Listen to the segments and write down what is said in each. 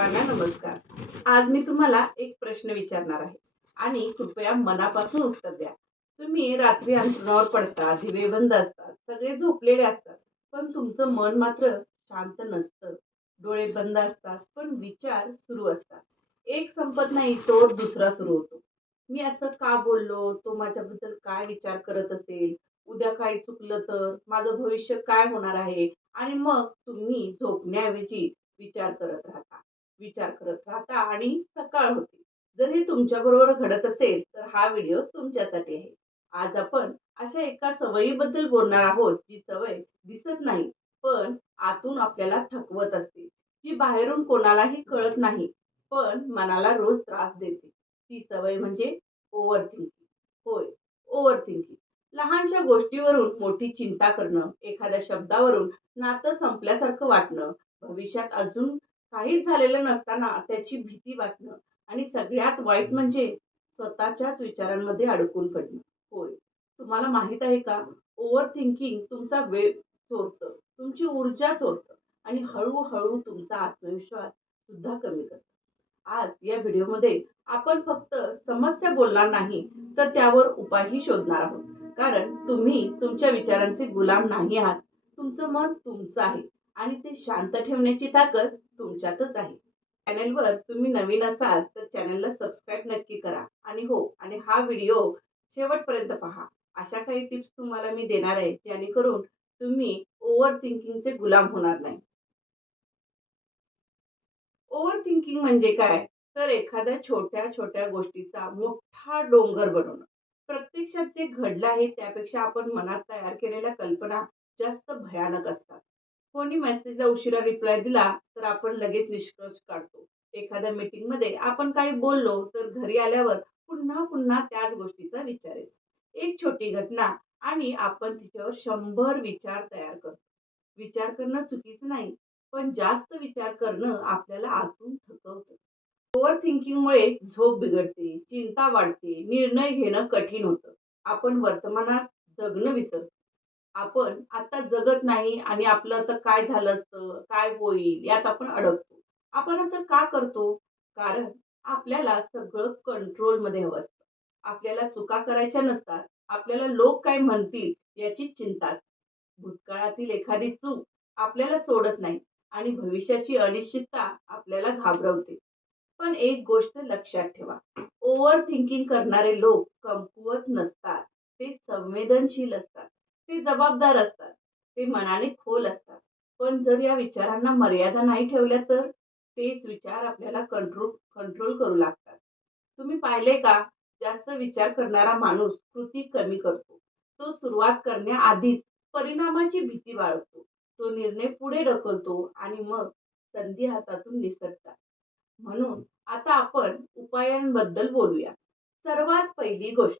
सर्वांना नमस्कार। आज मी तुम्हाला एक प्रश्न विचारणार आहे आणि कृपया मनापासून उत्तर द्या। तुम्ही रात्री अंथरुणावर पडता, दिवे बंद असतात, सगळे झोपलेले असतात, पण तुमचं मन मात्र शांत नसतं। डोळे बंद असतात, पण विचार सुरू असतात। एक संपत नाही तोवर दुसरा सुरू होतो। मी असं का बोललो? तो माझ्याबद्दल काय विचार करत असेल? उद्या काही चुकलं तर? माझं भविष्य काय होणार आहे? आणि मग तुम्ही झोपण्याऐवजी विचार करत राहता आणि सकाळ होते। जर हे तुमच्याबरोबर घडत असेल तर हा व्हिडिओ तुमच्यासाठी आहे। आज आपण अशा एका सवयीबद्दल बोलणार आहोत, जी सवय दिसत नाही पण आतून आपल्याला थकवत असते, जी बाहेरून कोणालाही कळत नाही पण मनाला रोज त्रास देते। ती सवय म्हणजे ओव्हर थिंकिंग। होय, ओव्हर थिंकिंग। लहानशा गोष्टीवरून मोठी चिंता करणं, एखाद्या शब्दावरून नातं संपल्यासारखं वाटणं, भविष्यात अजून काहीच झालेलं नसताना त्याची भीती वाटणं आणि सगळ्यात वाईट म्हणजे स्वतःच्याच विचारांमध्ये अडकून पडणं। होय, तुम्हाला माहित आहे का? ओव्हर थिंकिंग तुमचा वेळ चोरतं, तुमची ऊर्जा चोरतं आणि हळूहळू तुमचा आत्मविश्वास सुद्धा कमी करतं। आज या व्हिडिओमध्ये आपण फक्त समस्या बोलणार नाही, तर त्यावर उपायही शोधणार आहोत। कारण तुम्ही तुमच्या विचारांचे गुलाम नाही आहात। तुमचं मन तुमचं आहे आणि ते शांत ठेवण्याची ताकद तुमच्यातच आहे। चॅनेलवर तुम्ही नवीन असाल तर चॅनेलला सबस्क्राईब नक्की करा आणि हा व्हिडिओ शेवटपर्यंत पहा। अशा काही टिप्स तुम्हाला मी देणार आहे, जेणेकरून तुम्ही ओव्हर थिंकिंगचे गुलाम होणार नाही। ओव्हर थिंकिंग म्हणजे काय? तर एखाद्या छोट्या-छोट्या गोष्टीचा मोठा डोंगर बनवणं। प्रत्यक्षात जे घडलं आहे त्यापेक्षा आपण मनात तयार केलेल्या कल्पना जास्त भयानक असतात। कोणी मेसेजला उशिरा रिप्लाय दिला तर आपण लगेच निष्कर्ष काढतो। एखाद्या मीटिंगमध्ये आपण काही बोललो तर घरी आल्यावर पुन्हा-पुन्हा त्याच गोष्टीचा विचार येतो। एक छोटी घटना आणि आपण तिच्यावर 100 विचार तयार करतो। विचार करणं चुकीचं नाही, पण जास्त विचार करणं आपल्याला आतून थकवतं। ओव्हर थिंकिंगमुळे झोप बिघडते, चिंता वाढते, निर्णय घेणं कठीण होतं। आपण वर्तमानात जगणं विसरतो। आपण आता जगत नाही आणि आपलं आता काय झालं असतं, काय होईल यात आपण अडकतो। आपण असं का करतो? कारण आपल्याला सगळं कंट्रोलमध्ये हवं असतं। आपल्याला चुका करायच्या नसतात, आपल्याला लोक काय म्हणतील याची चिंता असते। भूतकाळातील एखादी चूक आपल्याला सोडत नाही आणि भविष्याची अनिश्चितता आपल्याला घाबरवते। पण एक गोष्ट लक्षात ठेवा, ओव्हर थिंकिंग करणारे लोक कमकुवत नसतात, ते संवेदनशील असतात, ते जबाबदार असतात, ते मनाने खोल असतात। पण जर या विचारांना मर्यादा नाही ठेवल्या तर तेच विचार आपल्याला कंट्रोल कंट्रोल करू लागतात। तुम्ही पाहिले का? जास्त विचार करणारा माणूस कृती कमी करतो। तो सुरुवात करण्याआधीच परिणामाची भीती बाळगतो। तो निर्णय पुढे ढकलतो आणि मग संधी हातातून निसटतात। म्हणून आता आपण उपायांबद्दल बोलूया। सर्वात पहिली गोष्ट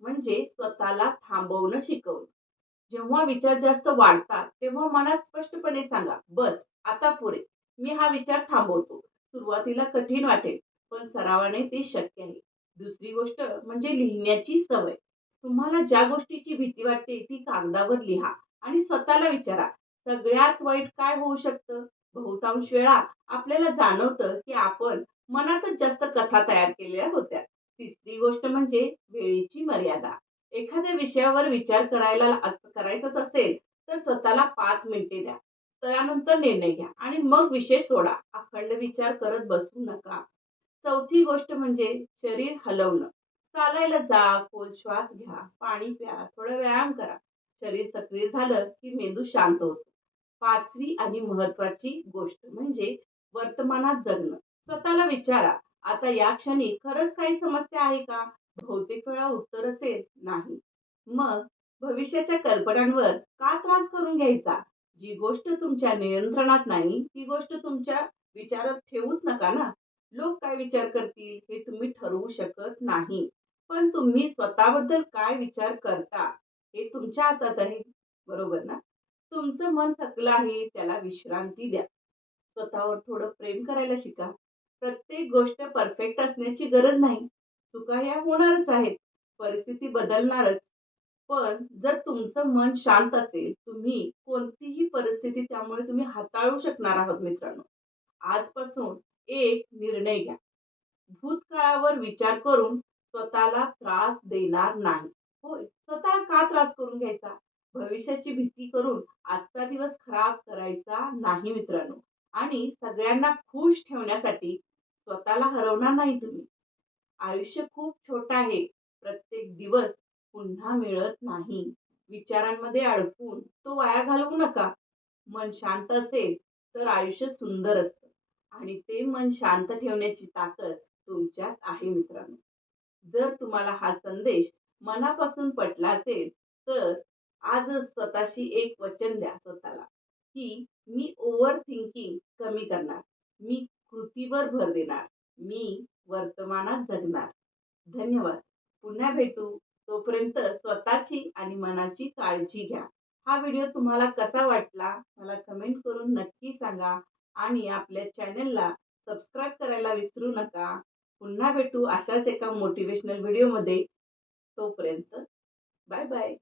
म्हणजे स्वतःला थांबवणं शिकवणं। जेव्हा विचार जास्त वाढतात, तेव्हा मनात स्पष्टपणे सांगा, "बस, आता पुरे. मी हा विचार थांबवतो." सुरुवातीला कठीण वाटेल, पण सरावाने ते शक्य आहे। दुसरी गोष्ट म्हणजे लिहिण्याची सवय। तुम्हाला ज्या गोष्टीची भीती वाटते ती कागदावर लिहा आणि स्वतःला विचारा, "सगळ्यात वाईट काय होऊ शकतं?" बहुतांश वेळा आपल्याला जाणवतं की आपण मनातच जास्त कथा तयार केलेल्या होत्या। तिसरी गोष्ट म्हणजे वेळेची मर्यादा। एखाद्या विषयावर विचार करायचाच असेल तर स्वतःला 5 मिनिटे द्या। त्यानंतर निर्णय घ्या आणि मग विषय सोडा। अखंड विचार करत बसू नका। चौथी गोष्ट म्हणजे शरीर हलवणं। चालायला जा, खोल श्वास घ्या, पाणी प्या, थोडा व्यायाम करा। शरीर सक्रिय झालं की मेंदू शांत होतो। पाचवी आणि महत्वाची गोष्ट म्हणजे वर्तमानात जगणं। स्वतःला विचारा, आता या क्षणी खरंच काही समस्या आहे का? बहुतेक वेळा उत्तर असेल नाही। मग भविष्याच्या कल्पनांवर का त्रास करून घ्यायचा? जी गोष्ट तुमच्या नियंत्रणात नाही, ती गोष्ट तुमच्या विचारात ठेवूच नका ना। लोक काय विचार करतील हे तुम्ही ठरवू शकत नाही, पण तुम्ही स्वतःबद्दल काय विचार करता हे तुमच्या हातात आहे, बरोबर ना? तुमचं मन थकलं आहे, त्याला विश्रांती द्या। स्वतःवर थोडं प्रेम करायला शिका। प्रत्येक गोष्ट परफेक्ट असण्याची गरज नाही। चुका ह्या होणारच आहेत, परिस्थिती बदलणारच। पण जर तुमचं मन शांत असेल, तुम्ही कोणतीही परिस्थिती त्यामुळे तुम्ही हाताळू शकणार आहात मित्रांनो। आजपासून एक निर्णय घ्या. भूतकाळावर विचार करून स्वतःला त्रास देणार नाही. होय, स्वतःला का त्रास करून घ्यायचा? भविष्याची भीती करून आजचा दिवस खराब करायचा नाही मित्रांनो. आणि सगळ्यांना खुश ठेवण्यासाठी स्वतःला हरवणार नाही तुम्ही. आयुष्य खूप छोटं आहे. प्रत्येक दिवस पुन्हा मिळत नाही. विचारांमध्ये अडकून तो वाया घालवू नका. मन शांत असेल तर आयुष्य सुंदर असतं आणि ते मन शांत ठेवण्याची ताकद तुमच्यात आहे मित्रांनो. जर तुम्हाला हा संदेश मनापासून पटला असेल, तर आजच स्वतःशी एक वचन द्या स्वतःला, की मी ओव्हर थिंकिंग कमी करणार. मी कृतीवर भर देणार. मी वर्तमानात जगणार. धन्यवाद. पुन्हा भेटू. तोपर्यंत स्वतःची आणि मनाची काळजी घ्या. हा व्हिडिओ तुम्हाला कसा वाटला मला कमेंट करून नक्की सांगा आणि आपल्या चॅनलला सबस्क्राईब करायला विसरू नका. पुन्हा भेटू अशाच एका मोटिव्हेशनल व्हिडिओमध्ये. तोपर्यंत बाय बाय.